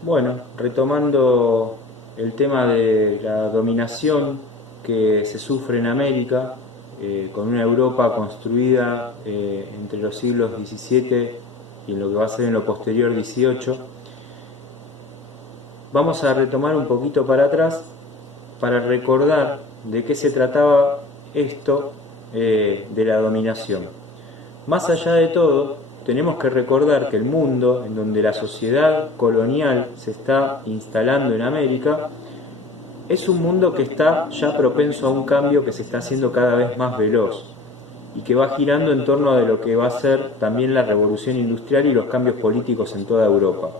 Bueno, retomando el tema de la dominación que se sufre en América, con una Europa construida entre los siglos XVII y en lo que va a ser en lo posterior XVIII, vamos a retomar un poquito para atrás para recordar de qué se trataba esto de la dominación. Más allá de todo, tenemos que recordar que el mundo en donde la sociedad colonial se está instalando en América es un mundo que está ya propenso a un cambio que se está haciendo cada vez más veloz y que va girando en torno a lo que va a ser también la revolución industrial y los cambios políticos en toda Europa.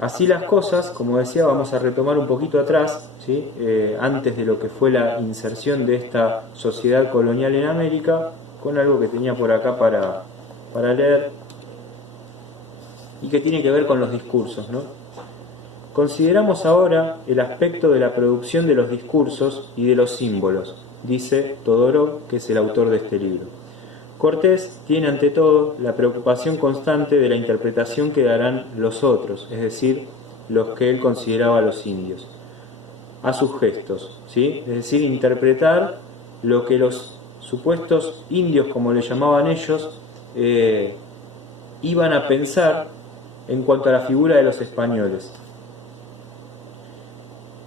Así las cosas, como decía, vamos a retomar un poquito atrás, ¿sí? Antes de lo que fue la inserción de esta sociedad colonial en América, con algo que tenía por acá para leer y que tiene que ver con los discursos, ¿no? Consideramos ahora el aspecto de la producción de los discursos y de los símbolos, dice Todorov, que es el autor de este libro. Cortés tiene ante todo la preocupación constante de la interpretación que darán los otros, es decir, los que él consideraba los indios, a sus gestos, ¿sí? Es decir, interpretar lo que los supuestos indios, como le llamaban ellos, iban a pensar en cuanto a la figura de los españoles.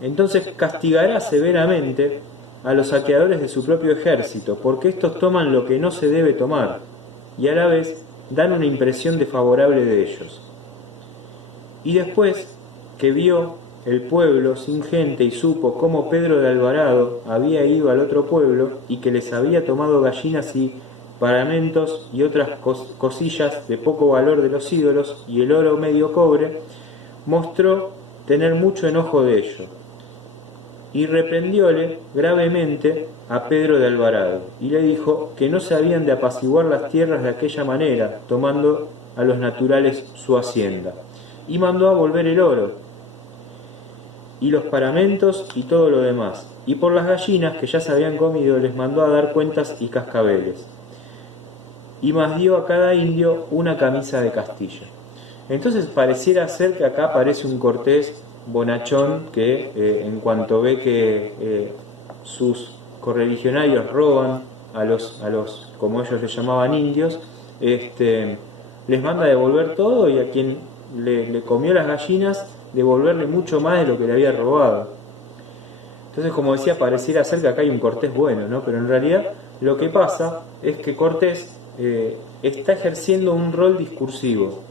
Entonces castigará severamente a los saqueadores de su propio ejército, porque estos toman lo que no se debe tomar, y a la vez dan una impresión desfavorable de ellos. Y después que vio el pueblo sin gente y supo cómo Pedro de Alvarado había ido al otro pueblo y que les había tomado gallinas y paramentos y otras cosillas de poco valor de los ídolos y el oro medio cobre, mostró tener mucho enojo de ello y reprendióle gravemente a Pedro de Alvarado y le dijo que no se habían de apaciguar las tierras de aquella manera, tomando a los naturales su hacienda, y mandó a volver el oro y los paramentos y todo lo demás, y por las gallinas que ya se habían comido les mandó a dar cuentas y cascabeles, y más dio a cada indio una camisa de Castilla. Entonces pareciera ser que acá aparece un Cortés bonachón que en cuanto ve que sus correligionarios roban a los, como ellos les llamaban, indios, les manda a devolver todo, y a quien le comió las gallinas devolverle mucho más de lo que le había robado. Entonces, como decía, pareciera ser que acá hay un Cortés bueno, ¿no? Pero en realidad lo que pasa es que Cortés está ejerciendo un rol discursivo.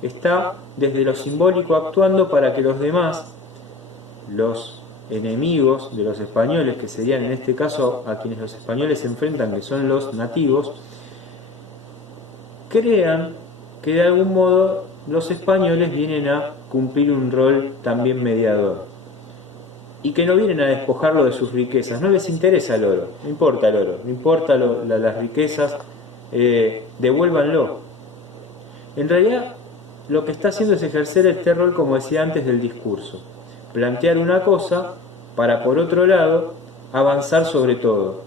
Está desde lo simbólico actuando para que los demás, los enemigos de los españoles, que serían en este caso a quienes los españoles se enfrentan, que son los nativos, crean que de algún modo los españoles vienen a cumplir un rol también mediador y que no vienen a despojarlo de sus riquezas. No les interesa el oro, no importa el oro, no importa las riquezas, devuélvanlo. En realidad lo que está haciendo es ejercer este rol, como decía antes, del discurso, plantear una cosa para, por otro lado, avanzar sobre todo.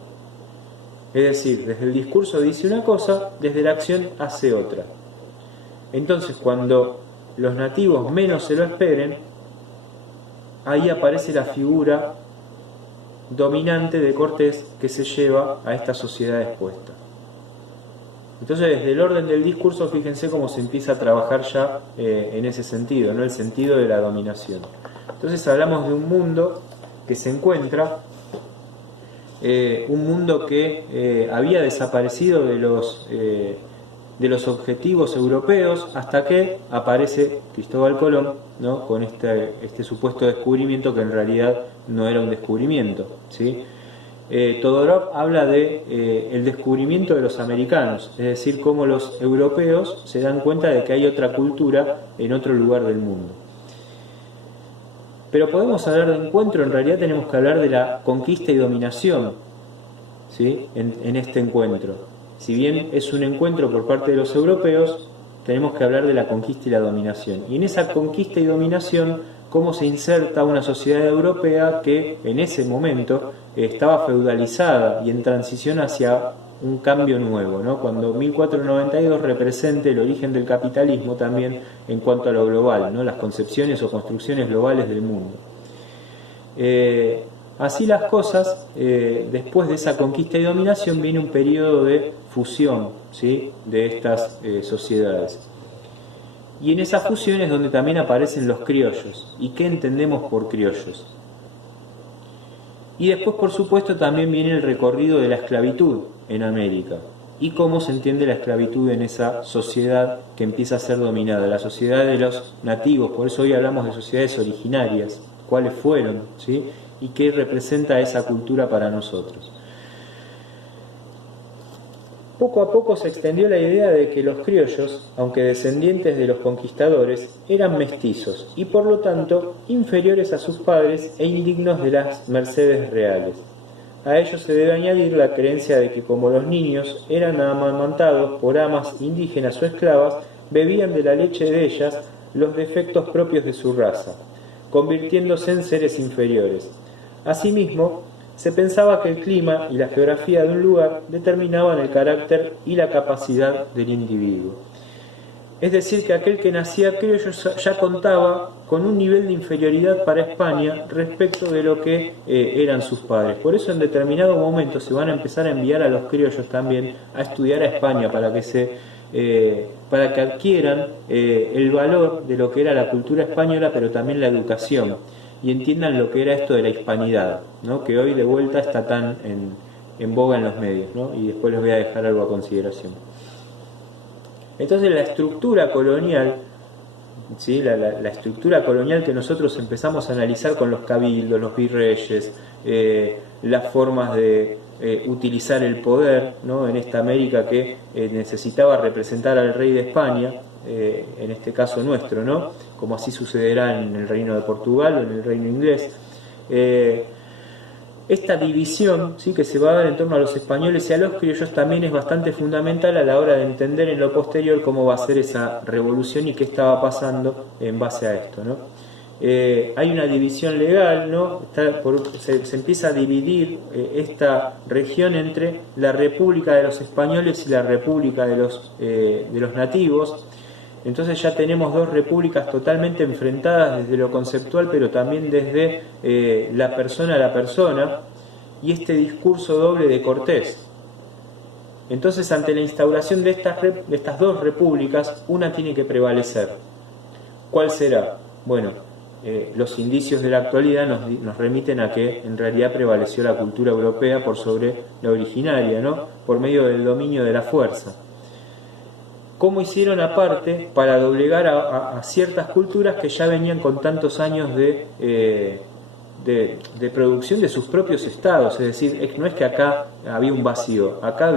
Es decir, desde el discurso dice una cosa, desde la acción hace otra. Entonces, cuando los nativos menos se lo esperen, ahí aparece la figura dominante de Cortés que se lleva a esta sociedad expuesta. Entonces, desde el orden del discurso, fíjense cómo se empieza a trabajar ya en ese sentido, ¿no? El sentido de la dominación. Entonces hablamos de un mundo que se encuentra, un mundo que había desaparecido de los objetivos europeos hasta que aparece Cristóbal Colón, ¿no? Con este supuesto descubrimiento que en realidad no era un descubrimiento, ¿sí? Todorov habla de el descubrimiento de los americanos, es decir, cómo los europeos se dan cuenta de que hay otra cultura en otro lugar del mundo. Pero podemos hablar de encuentro, en realidad tenemos que hablar de la conquista y dominación, ¿sí? en este encuentro. Si bien es un encuentro por parte de los europeos, tenemos que hablar de la conquista y la dominación. Y en esa conquista y dominación, cómo se inserta una sociedad europea que en ese momento estaba feudalizada y en transición hacia un cambio nuevo, ¿no? Cuando 1492 represente el origen del capitalismo también en cuanto a lo global, ¿no? Las concepciones o construcciones globales del mundo. Así las cosas, después de esa conquista y dominación viene un periodo de fusión, ¿sí?, de estas sociedades. Y en esa fusión es donde también aparecen los criollos. ¿Y qué entendemos por criollos? Y después, por supuesto, también viene el recorrido de la esclavitud en América. Y cómo se entiende la esclavitud en esa sociedad que empieza a ser dominada, la sociedad de los nativos. Por eso hoy hablamos de sociedades originarias, cuáles fueron, ¿sí?, y qué representa esa cultura para nosotros. Poco a poco se extendió la idea de que los criollos, aunque descendientes de los conquistadores, eran mestizos y por lo tanto inferiores a sus padres e indignos de las mercedes reales. A ello se debe añadir la creencia de que como los niños eran amamantados por amas indígenas o esclavas, bebían de la leche de ellas los defectos propios de su raza, convirtiéndose en seres inferiores. Asimismo, se pensaba que el clima y la geografía de un lugar determinaban el carácter y la capacidad del individuo. Es decir, que aquel que nacía criollo ya contaba con un nivel de inferioridad para España respecto de lo que eran sus padres. Por eso en determinado momento se van a empezar a enviar a los criollos también a estudiar a España para que adquieran el valor de lo que era la cultura española, pero también la educación, y entiendan lo que era esto de la hispanidad, ¿no?, que hoy de vuelta está tan en boga en los medios, ¿no?, y después les voy a dejar algo a consideración. Entonces la estructura colonial, ¿sí?, la estructura colonial que nosotros empezamos a analizar con los cabildos, los virreyes, las formas de utilizar el poder, ¿no?, en esta América que necesitaba representar al rey de España, en este caso nuestro, ¿no?, como así sucederá en el Reino de Portugal o en el Reino Inglés. Esta división, ¿sí?, que se va a dar en torno a los españoles y a los criollos también es bastante fundamental a la hora de entender en lo posterior cómo va a ser esa revolución y qué estaba pasando en base a esto, ¿no? Hay una división legal, ¿no? Se empieza a dividir esta región entre la República de los Españoles y la República de los nativos. Entonces ya tenemos dos repúblicas totalmente enfrentadas desde lo conceptual, pero también desde la persona a la persona, y este discurso doble de Cortés. Entonces, ante la instauración de estas dos repúblicas, una tiene que prevalecer. ¿Cuál será? Bueno, los indicios de la actualidad nos remiten a que en realidad prevaleció la cultura europea por sobre la originaria, ¿no?, por medio del dominio de la fuerza. ¿Cómo hicieron aparte para doblegar a ciertas culturas que ya venían con tantos años de producción de sus propios estados? Es decir, no es que acá había un vacío, acá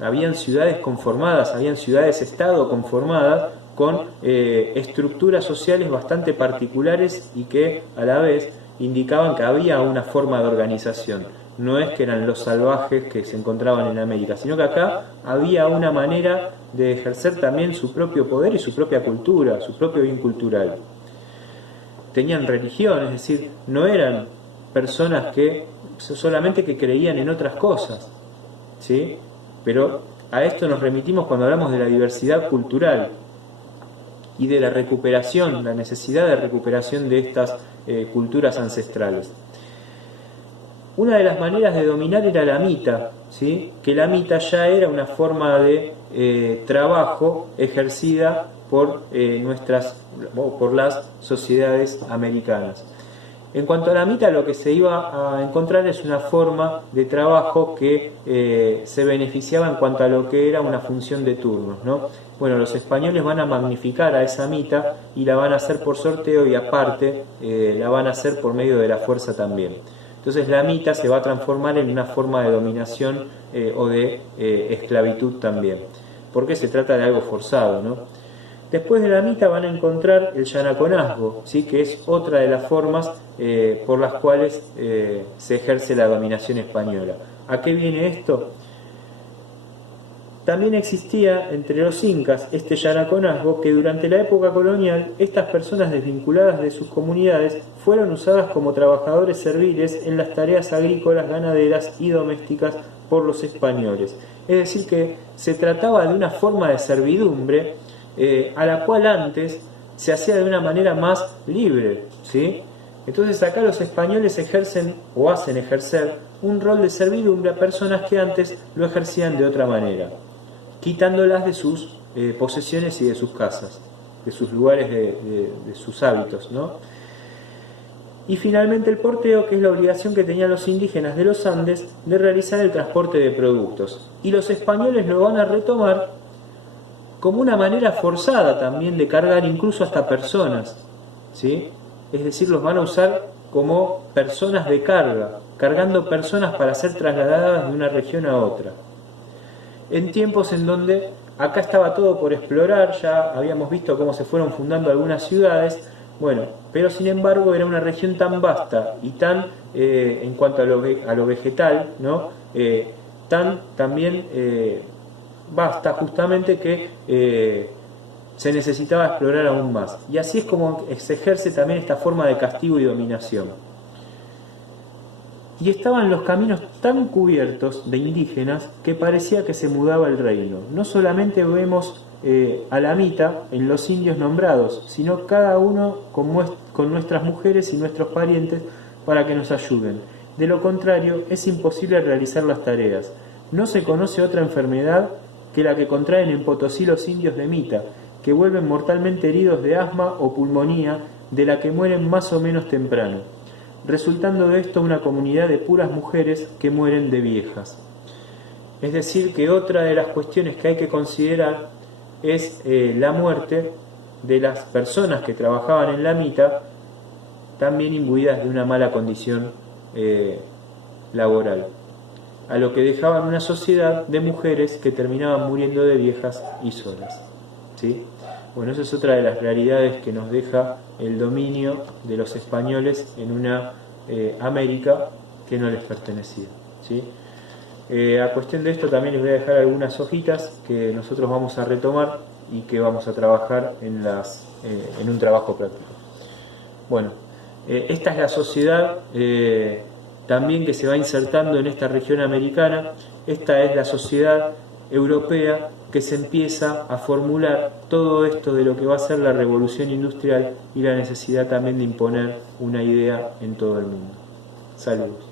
habían ciudades conformadas, habían ciudades-estado conformadas con estructuras sociales bastante particulares y que a la vez indicaban que había una forma de organización. No es que eran los salvajes que se encontraban en América, sino que acá había una manera de ejercer también su propio poder y su propia cultura, su propio bien cultural. Tenían religión, es decir, no eran personas que solamente que creían en otras cosas, ¿sí? Pero a esto nos remitimos cuando hablamos de la diversidad cultural y de la recuperación, la necesidad de recuperación de estas culturas ancestrales. Una de las maneras de dominar era la mita, ¿sí?, que la mita ya era una forma de trabajo ejercida por las sociedades americanas. En cuanto a la mita, lo que se iba a encontrar es una forma de trabajo que se beneficiaba en cuanto a lo que era una función de turnos, ¿no? Bueno, los españoles van a magnificar a esa mita y la van a hacer por sorteo y aparte la van a hacer por medio de la fuerza también. Entonces la mita se va a transformar en una forma de dominación o de esclavitud también, porque se trata de algo forzado, ¿no? Después de la mita van a encontrar el yanaconazgo, ¿sí?, que es otra de las formas por las cuales se ejerce la dominación española. ¿A qué viene esto? También existía entre los incas este yanaconazgo que durante la época colonial estas personas desvinculadas de sus comunidades fueron usadas como trabajadores serviles en las tareas agrícolas, ganaderas y domésticas por los españoles. Es decir, que se trataba de una forma de servidumbre a la cual antes se hacía de una manera más libre, ¿sí? Entonces acá los españoles ejercen o hacen ejercer un rol de servidumbre a personas que antes lo ejercían de otra manera, quitándolas de sus posesiones y de sus casas, de sus lugares, de sus hábitos, ¿no? Y finalmente el porteo, que es la obligación que tenían los indígenas de los Andes de realizar el transporte de productos. Y los españoles lo van a retomar como una manera forzada también de cargar incluso hasta personas, ¿sí? Es decir, los van a usar como personas de carga, cargando personas para ser trasladadas de una región a otra. En tiempos en donde acá estaba todo por explorar, ya habíamos visto cómo se fueron fundando algunas ciudades, bueno, pero sin embargo era una región tan vasta y tan, en cuanto a lo vegetal, ¿no? Tan también vasta justamente que se necesitaba explorar aún más. Y así es como se ejerce también esta forma de castigo y dominación. Y estaban los caminos tan cubiertos de indígenas que parecía que se mudaba el reino. No solamente vemos a la mitad en los indios nombrados, sino cada uno con nuestras mujeres y nuestros parientes para que nos ayuden. De lo contrario, es imposible realizar las tareas. No se conoce otra enfermedad que la que contraen en Potosí los indios de Mita, que vuelven mortalmente heridos de asma o pulmonía, de la que mueren más o menos temprano, resultando de esto una comunidad de puras mujeres que mueren de viejas. Es decir, que otra de las cuestiones que hay que considerar es la muerte de las personas que trabajaban en la Mita, también imbuidas de una mala condición laboral, a lo que dejaban una sociedad de mujeres que terminaban muriendo de viejas y solas, ¿sí? Bueno, esa es otra de las realidades que nos deja el dominio de los españoles en una América que no les pertenecía, ¿sí? A cuestión de esto también les voy a dejar algunas hojitas que nosotros vamos a retomar y que vamos a trabajar en un trabajo práctico. Bueno, esta es la sociedad también que se va insertando en esta región americana. Esta es la sociedad europea que se empieza a formular todo esto de lo que va a ser la revolución industrial y la necesidad también de imponer una idea en todo el mundo. Saludos.